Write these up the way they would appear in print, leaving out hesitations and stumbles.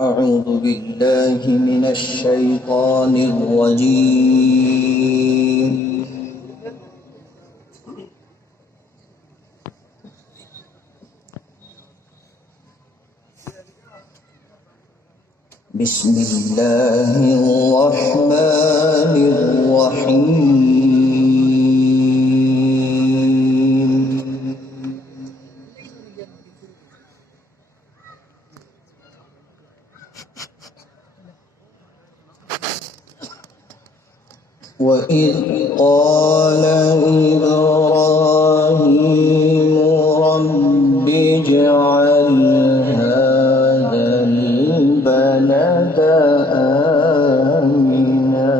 أعوذ بالله من الشيطان الرجيم. بسم الله الرحمن الرحيم. وإذ قال إبراهيم رب اجعل هذا البلد آمنا.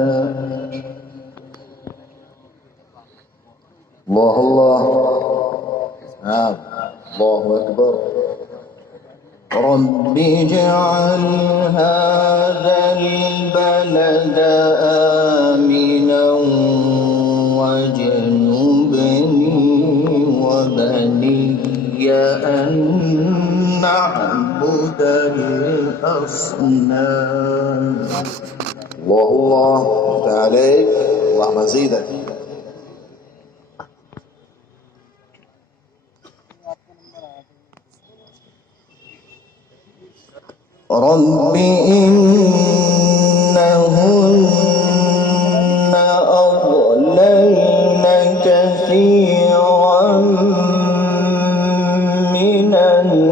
الله الله. نعم، الله أكبر. رب اجعل هذا البلد آمنا واجنبني وبني أن نعبد الأصنام. الله الله. افتح عليك، اللهم زيدك. رب إنهن أضللن كثيرا من الناس.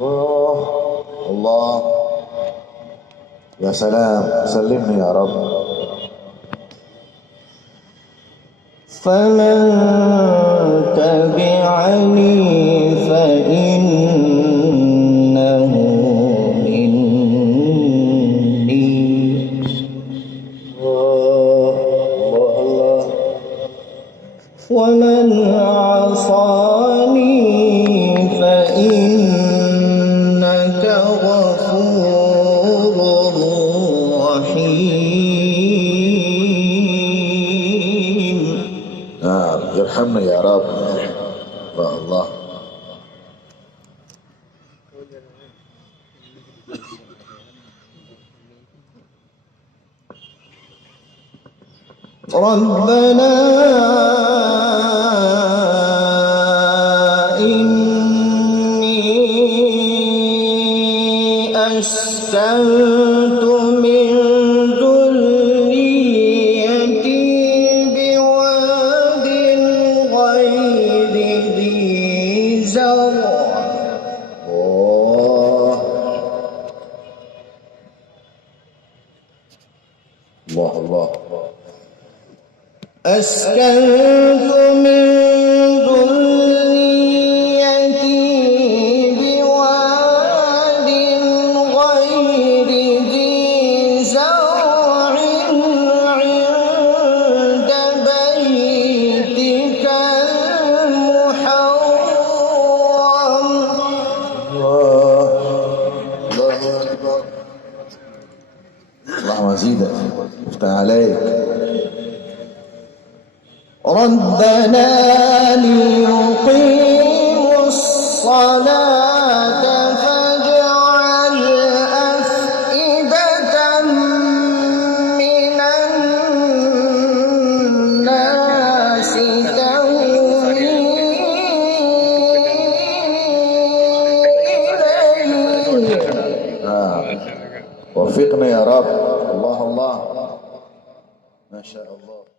الله الله. يا سلام، سلمني يا رب. فمن تبعني فإنه مني. الله. ومن عصاني فإنك غفور رحيم. نعم، ارحمنا يا رب. الله الله. ربنا إني أسكنت من ذريتي بواد غير ذي زرع. الله الله. أسكنت من ذريتي بواد غير ذي زرع عند بيتك المحرم. الله أكبر. اللهم زيدك، افتح عليك. ربنا ليقيموا الصلاة فاجعل أفئدة من الناس تهوي إليهم. وفقنا يا رب. الله الله. ما شاء الله.